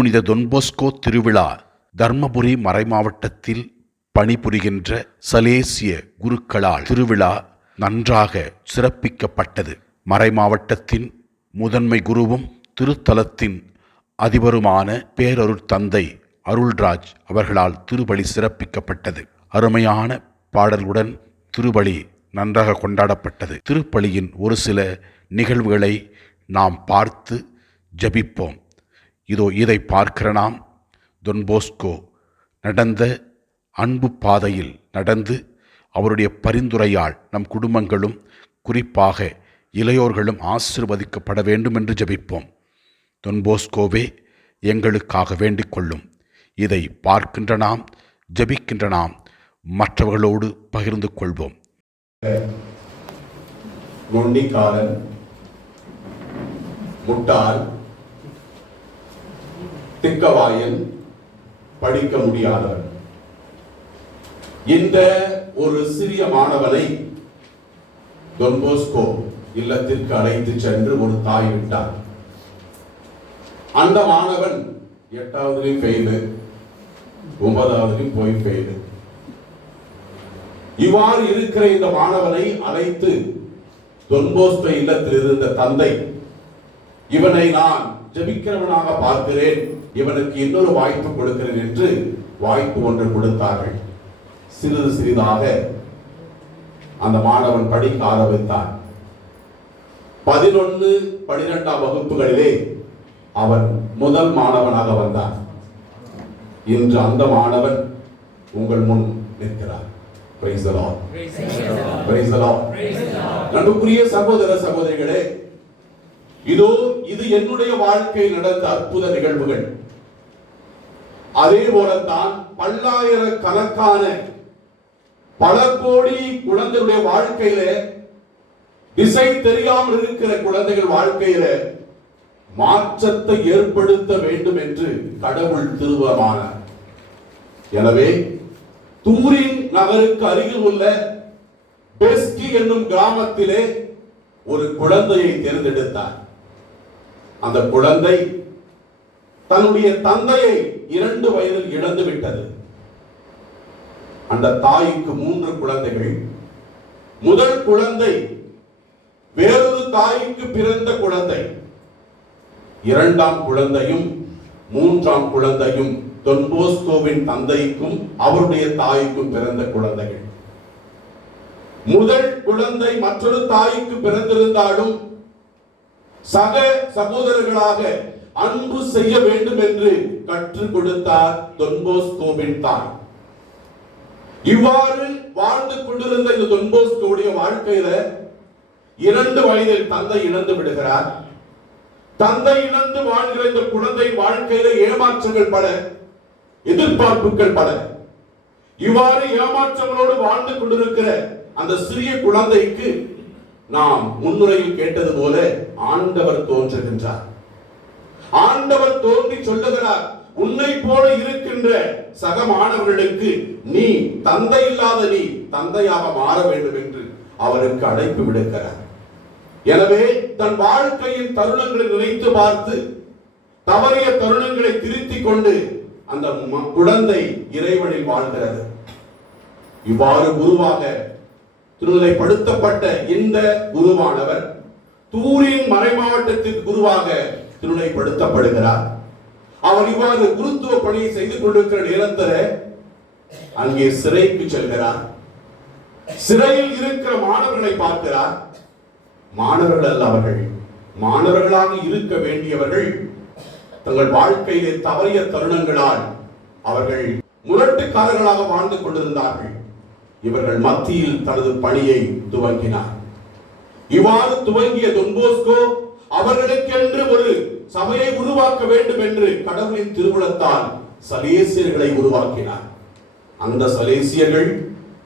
புனித தொன்போஸ்கோ திருவிழா தர்மபுரி மறைமாவட்டத்தில் பணிபுரிகின்ற சலேசிய குருக்களால் திருவிழா நன்றாக சிறப்பிக்கப்பட்டது. மறைமாவட்டத்தின் முதன்மை குருவும் திருத்தலத்தின் அதிபருமான பேரருட்தந்தை அருள்ராஜ் அவர்களால் திருபலி சிறப்பிக்கப்பட்டது. அருமையான பாடலுடன் திருபலி நன்றாக கொண்டாடப்பட்டது. திருப்பலியின் ஒரு சில நிகழ்வுகளை நாம் பார்த்து ஜபிப்போம். இதோ இதை பார்க்கிற நாம். தொன்போஸ்கோ நடந்த அன்பு பாதையில் நடந்து அவருடைய பரிந்துரையால் நம் குடும்பங்களும் குறிப்பாக இளையோர்களும் ஆசிர்வதிக்கப்பட வேண்டும் என்று ஜெபிப்போம். தொன்போஸ்கோவே எங்களுக்காக வேண்டிக்கொள்ளும் இதை பார்க்கின்ற நாம் ஜபிக்கின்ற நாம் மற்றவர்களோடு பகிர்ந்து கொள்வோம். நொண்டிக்காரன் முட்டாள் திக்கவாயன் படிக்க முடியாதவன். இந்த ஒரு சிறிய மாணவனை தொன்போஸ்கோ இல்லத்திற்கு அழைத்து சென்று ஒரு தாய் விட்டார் அந்த மாணவன் எட்டாவதுலையும் ஃபெயிலு ஒன்பதாவதுலையும் போய் ஃபெயிலு இவ்வாறு இருக்கிற இந்த மாணவனை அழைத்து தொன்போஸ்கோ இல்லத்தில் இருந்த தந்தை இவனை நான் ஜபிக்கிறவனாக பார்க்கிறேன். இவனுக்கு இன்னொரு வாய்ப்பு கொடுக்கிறேன் என்று வாய்ப்பு ஒன்று கொடுத்தார்கள். சிறிது சிறிதாக அந்த மாணவன் படிக்க ஆரம்பித்தான். பதினொன்று பனிரெண்டாம் வகுப்புகளிலே அவன் முதல் மாணவனாக வந்தான். இன்று அந்த மாணவன் உங்கள் முன் நிற்கிறார். அன்புக்குரிய சகோதர சகோதரிகளே இதோ இது என்னுடைய வாழ்க்கையில் நடந்த அற்புத நிகழ்வுகள். அதே போலத்தான் பல்லாயிரக்கணக்கான பல கோடி குழந்தைகளுடைய வாழ்க்கையில திசை தெரியாமல் இருக்கிற குழந்தைகள் வாழ்க்கையில மாற்றத்தை ஏற்படுத்த வேண்டும் என்று கடவுள் திருவமானார் எனவே தூரின் நகருக்கு அருகில் உள்ள பெஸ்கி என்னும் கிராமத்திலே ஒரு குழந்தையை தேர்ந்தெடுத்தார். அந்த குழந்தை தன்னுடைய தந்தையை இரண்டு வயதில் இழந்து விட்டது. அந்த தாய்க்கு மூன்று குழந்தைகள். முதல் குழந்தை வேறொரு தாய்க்கு பிறந்த குழந்தை. இரண்டாம் குழந்தையும் மூன்றாம் குழந்தையும் தொன்போஸ்கோவின் தந்தைக்கும் அவருடைய தாய்க்கும் பிறந்த குழந்தைகள். முதல் குழந்தை மற்றொரு தாய்க்கு பிறந்திருந்தாலும் சக சகோதரர்களாக அன்பு செய்ய வேண்டும் என்று கற்றுக் கொடுத்தார் தொன்போஸ்கோவின் தாய். இவ்வாறு வாழ்ந்து கொண்டிருந்த இந்த தொன்போஸ்கோவுடைய வாழ்க்கையில இரண்டு வயதில் தந்தை இழந்து விடுகிறார். தந்தை இழந்து வாழ்கிற இந்த குழந்தை வாழ்க்கையில ஏமாற்றங்கள் பல எதிர்பார்ப்புகள் பல. இவ்வாறு ஏமாற்றங்களோடு வாழ்ந்து கொண்டிருக்கிற அந்த சிறிய குழந்தைக்கு நாம் முன்னுரையில் கேட்டது போல ஆண்டவர் தோன்றுகின்றார். ஆண்டவர் தோன்றி சொல்லுகிறார் உன்னை போல இருக்கின்ற சக மாணவர்களுக்கு நீ தந்தை இல்லாத நீ தந்தையாக மாற வேண்டும் என்று அவருக்கு அழைப்பு விடுக்கிறார். எனவே தன் வாழ்க்கையின் தருணங்களை நினைத்து பார்த்து தவறிய தருணங்களை திருத்திக் கொண்டு அந்த குழந்தை இறைவனில் வாழ்கிறது. இவ்வாறு குருவாக திருநிலைப்படுத்தப்பட்ட இந்த குருவானவர் தூரின் மறைமாவட்டத்தின் குருவாக திருநிலைப்படுத்தப்படுகிறார் அவர் இவ்வாறு குருத்துவ பணியை செய்து கொண்டிருக்கிற நேரத்தில் அங்கே சிறைக்கு செல்கிறார். சிறையில் இருக்கிற மாணவர்களை பார்க்கிறார். மாணவர்கள் அல்ல அவர்கள். மாணவர்களாக இருக்க வேண்டியவர்கள் தங்கள் வாழ்க்கையிலே தவறிய தருணங்களால் அவர்கள் முரட்டுக்காரர்களாக வாழ்ந்து கொண்டிருந்தார்கள். இவர்கள் மத்தியில் தனது பணியை துவங்கினார். இவ்வாறு துவங்கிய தொன்போஸ்கோ அவர்களுக்கென்று ஒரு சபையை உருவாக்க வேண்டும் என்று கடவுளின் திருவுளத்தால் சலேசியர்களை உருவாக்கினார். அந்த சலேசியர்கள்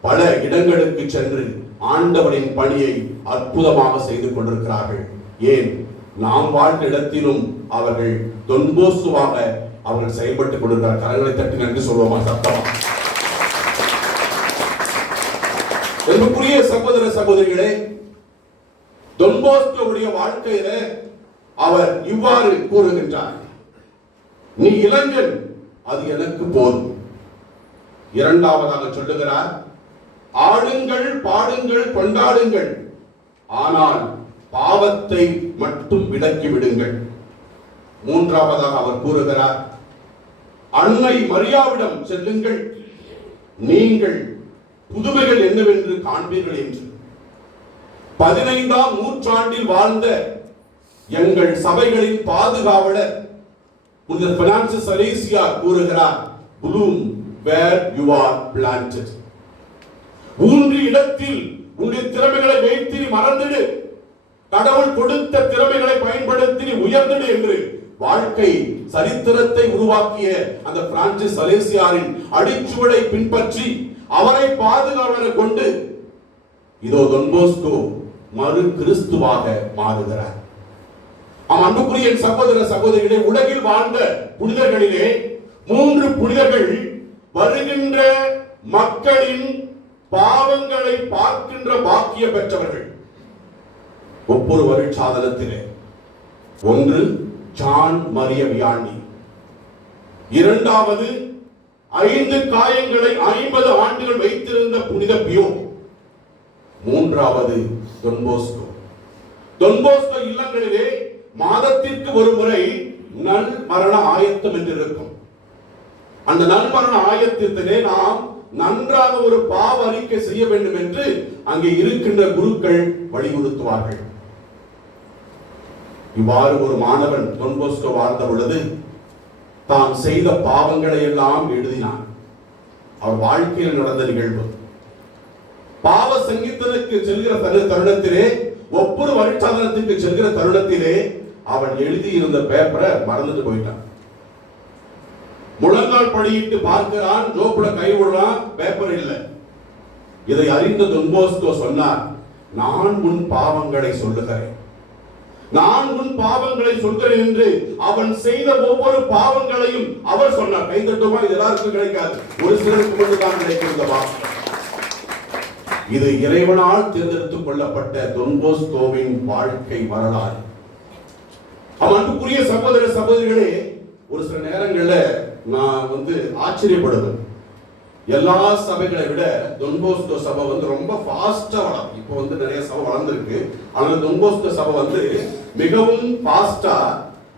பல இடங்களுக்கு சென்று ஆண்டவனின் பணியை அற்புதமாக செய்து கொண்டிருக்கிறார்கள். ஏன்? நாம் வாழ்ந்த இடத்திலும் அவர்கள் தொன்போசுவாக அவர்கள் செயல்பட்டுக் கொண்டிருக்கிறார். கரங்களை தட்டி நன்றி சொல்வோமா? சத்தமா? அன்புக்குரிய சகோதர சகோதரிகளே டொன்போஸ்கோவுடைய வாழ்க்கையில அவர் இவ்வாறு கூறுகின்றார். நீ இளைஞன் அது எனக்கு போதும். இரண்டாவதாக சொல்லுகிறார் ஆடுங்கள் பாடுங்கள் கொண்டாடுங்கள். ஆனால் பாவத்தை மட்டும் விலக்கி விடுங்கள். மூன்றாவதாக அவர் கூறுகிறார் அன்னை மரியாவிடம் செல்லுங்கள். நீங்கள் புதுமைகள் என்னவென்று காண்பீர்கள் என்று. பதினைந்தாம் நூற்றாண்டில் வாழ்ந்த எங்கள் சபைகளின் பாதுகாவலர் புனித பிரான்சிஸ் அலேசியா கூறுகிறார் bloom where you are planted ஊன்றி இடத்தில் உன்னுடைய திறமைகளை வைத்து நீ மறந்துடு. கடவுள் கொடுத்த திறமைகளை பயன்படுத்தி நீ உயர்ந்துடு என்று வாழ்க்கை சரித்திரத்தை உருவாக்கிய அந்த பிரான்சிஸ் அலேசியாரின் அடிச்சுவடை பின்பற்றி அவரை பாதுகாவலர் கொண்டு இதோ தொன்போஸ்கோ மறு கிறிஸ்துவாக மாறுகிறார். ஆம் அன்புக்குரிய சகோதர சகோதரிகளே உலகில் வாழ்ந்த புனிதர்களிலே மூன்று புனிதர்கள் வருகின்ற மக்களின் பாவங்களை பார்க்கின்ற பாக்கிய பெற்றவர்கள். ஒவ்வொரு வருட்சாதனத்திலே ஒன்று ஜான் மரிய வியாணி இரண்டாவது ஐந்து காயங்களை ஐம்பது ஆண்டுகள் வைத்திருந்த புனித பியோ மூன்றாவது தொன்போஸ்கோ. தொன்போஸ்கோ இல்லங்களிலே மாதத்திற்கு ஒரு முறை நல் மரண ஆயத்தம் என்று இருக்கும் அந்த நல்மரண ஆயத்தத்திலே நாம் நன்றாக ஒரு பாவ அறிக்கை செய்ய வேண்டும் என்று அங்கே இருக்கின்ற குருக்கள் வலியுறுத்துவார்கள். இவ்வாறு ஒரு மாணவன் தொன்போஸ்கோ வாழ்ந்த பொழுது தான் செய்த பாவங்களை எல்லாம் எழுதினான். அவர் வாழ்க்கையில் நடந்த நிகழ்வு. பாவ சங்கீதனுக்கு செல்கிற தரு- தருணத்திலே ஒவ்வொரு வரிச்சாதனத்துக்கு செல்கிற தருணத்திலே அவன் எழுதியிருந்த பேப்பரை மறந்துட்டு போயிட்டான். முழங்கால் படியிட்டு பார்க்கிறான் ஜோப்புல கை விடுறான் பேப்பர் இல்லை. இதை அறிந்த தொன்போஸ்கோ சொன்னார் நான் உன் பாவங்களை சொல்லுகிறேன். நான் உன் பாவங்களை சொல்கிறேன் என்று அவன் செய்த ஒவ்வொரு பாவங்களையும் அவர் சொன்னார். கைதட்டுமா? இது எல்லாருக்கும் கிடைக்காது. ஒரு சிலருக்கு மட்டும்தான் கிடைக்கும் இந்த பாவம் இது இறைவனால் தேர்ந்தெடுத்துக் கொள்ளப்பட்ட தொன்போஸ்கோவின் வாழ்க்கை வரலாறு. அவனுக்குரிய சகோதர சகோதரிகளே ஒரு சில நேரங்கள்ல நான் வந்து ஆச்சரியப்படுவேன். எல்லா சபைகளை விட தொன்போஸ்கோ சபை வந்து ரொம்ப ஃபாஸ்டா வளரும் இப்போ வந்து நிறைய சபை வளர்ந்துருக்கு. ஆனால் தொன்போஸ்கோ சபை வந்து மிகவும் ஃபாஸ்டா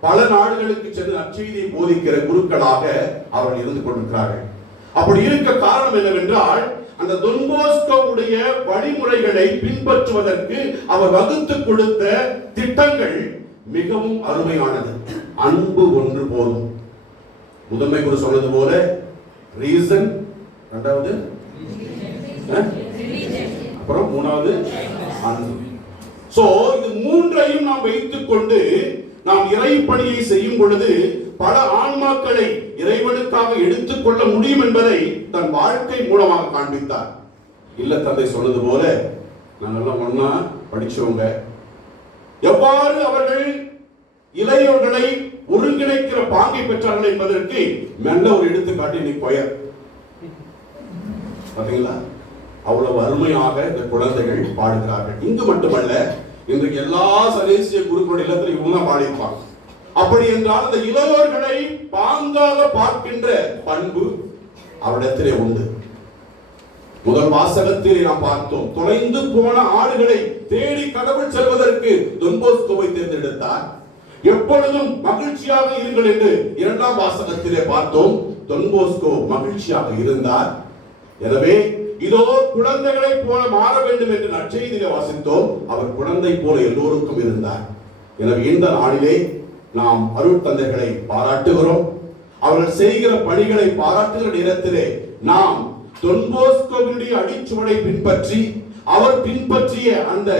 பல நாடுகளுக்கு சென்று நற்செய்தியை போதிக்கிற குருக்களாக அவர்கள் இருந்து கொண்டிருக்கிறார்கள். அப்படி இருக்க காரணம் என்னவென்றால் அந்த தொன்போஸ்கோவுடைய வழிமுறைகளை பின்பற்றுவதற்கு அவர் வகுத்து கொடுத்த திட்டங்கள் மிகவும் அருமையானது. அன்பு ஒன்று போதும். முதன்மை குரு சொன்னது போல ரீசன் ரெண்டாவது அஹ்? அப்புறம் மூணாவது அன்பு. சோ இது மூன்றையும் நாம் வைத்துக் கொண்டு நாம் இறை பணியை செய்யும் பொழுது பல ஆன்மாக்களை இறைவனுக்கு எடுத்துக் எடுத்துக்கொள்ள முடியும் என்பதை தன் வாழ்க்கை மூலமாக காண்பித்தார். இல்ல தந்தை சொன்னது போல நாங்கெல்லாம் ஒன்னா படிச்சவங்க. எவ்வாறு அவர்கள் இளையோர்களை ஒருங்கிணைக்கிற பாங்கை பெற்றார்கள் என்பதற்கு மெல்ல ஒரு எடுத்துக்காட்டு இன்னைக்கு கொயர் பாத்தீங்களா? அவ்வளவு அருமையாக இந்த குழந்தைகள் பாடுகிறார்கள். இங்கு மட்டுமல்ல இன்றைக்கு எல்லா சலேசிய குருக்களுடைய இல்லத்தில் இவங்க பாடியிருப்பாங்க. அப்படி என்றால் அந்த இளையோர்களை பாங்காக பார்க்கின்ற பண்பு அவரிடத்திலே உண்டு. முதல் வாசகத்தில் நாம் பார்த்தோம் தொலைந்து போன ஆடுகளை தேடி கடவுள் செல்வதற்கு தொன்போஸ்கோவை தேர்ந்தெடுத்தார். எப்பொழுதும் மகிழ்ச்சியாக இருங்கள் என்று இரண்டாம் வாசகத்திலே பார்த்தோம் தொன்போஸ்கோ மகிழ்ச்சியாக இருந்தார். எனவே இதோ குழந்தைகளை போல மாற வேண்டும் என்று நற்செய்தியிலே வாசித்தோம் அவர் குழந்தை போல எல்லோருக்கும் இருந்தார். எனவே இந்த நாளிலே நாம் அருட்தந்தைகளை பாராட்டுகிறோம். அவர்கள் செய்கிற பணிகளை பாராட்டுகிற நேரத்திலே நாம் தொன்போஸ்கோவினுடைய அடிச்சுவடை பின்பற்றி அவர் பின்பற்றிய அந்த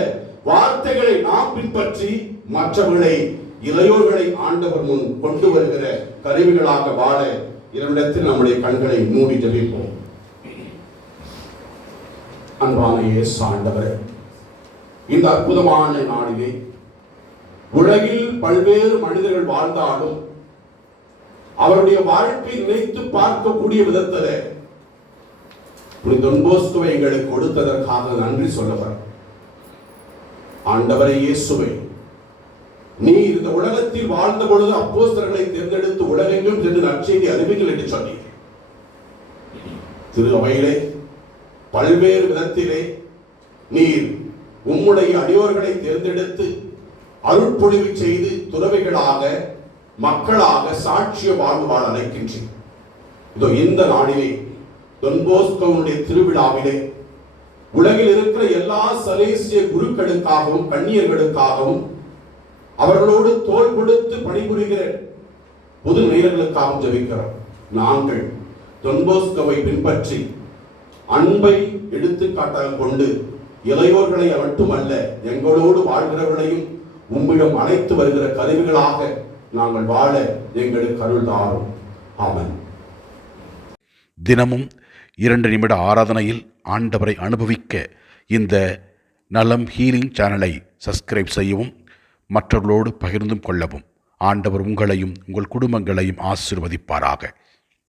வார்த்தைகளை நாம் பின்பற்றி மற்றவர்களை இளையோர்களை ஆண்டவர் முன் கொண்டு வருகிற கருவிகளாக வாழ இரண்டிடத்தில் நம்முடைய கண்களை மூடி ஜபிப்போம். அன்பான இயேசு ஆண்டவரே இந்த அற்புதமான நாளிலே உலகில் பல்வேறு மனிதர்கள் வாழ்ந்தாலும் அவருடைய வாழ்க்கை நினைத்து பார்க்கக்கூடிய விதத்திலே புனித தொன்போஸ்துவை எங்களுக்கு கொடுத்ததற்காக நன்றி சொல்லவர் ஆண்டவரை இயேசுவை நீ இந்த உலகத்தில் வாழ்ந்த பொழுது அப்போஸ்தர்களை தேர்ந்தெடுத்து உலகெங்கும் சென்று நற்செய்தி அறிவிங்கள் என்று சொன்னீர். திரு அவையிலே பல்வேறு விதத்திலே நீர் உம்முடைய அடியோர்களை தேர்ந்தெடுத்து அருட்பொழிவு செய்து துறவைகளாக மக்களாக சாட்சிய வாழ்வு வாழ இதோ இந்த நாளிலே தொன்போஸ்கோனுடைய திருவிழாவிலே உலகில் இருக்கிற எல்லா சலேசிய குருக்களுக்காகவும் கண்ணியர்களுக்காகவும் அவர்களோடு தோள் கொடுத்து பணிபுரிகிற பொது நேயர்களுக்காகவும் ஜெபிக்கிறோம். நாங்கள் தொன்போஸ்கோவை பின்பற்றி அன்பை எடுத்துக்காட்டாக கொண்டு இளையோர்களை மட்டுமல்ல எங்களோடு வாழ்கிறவர்களையும் உம்மிடம் அழைத்து வருகிற கருவிகளாக நாங்கள் வாழ எங்களுக்கு அருள் தாரும். ஆமென். தினமும் இரண்டு நிமிட ஆராதனையில் ஆண்டவரை அனுபவிக்க இந்த நலம் ஹீலிங் சேனலை சப்ஸ்கிரைப் செய்யவும் மற்றவர்களோடு பகிர்ந்தும் கொள்ளவும். ஆண்டவர் உங்களையும் உங்கள் குடும்பங்களையும் ஆசீர்வதிப்பாராக.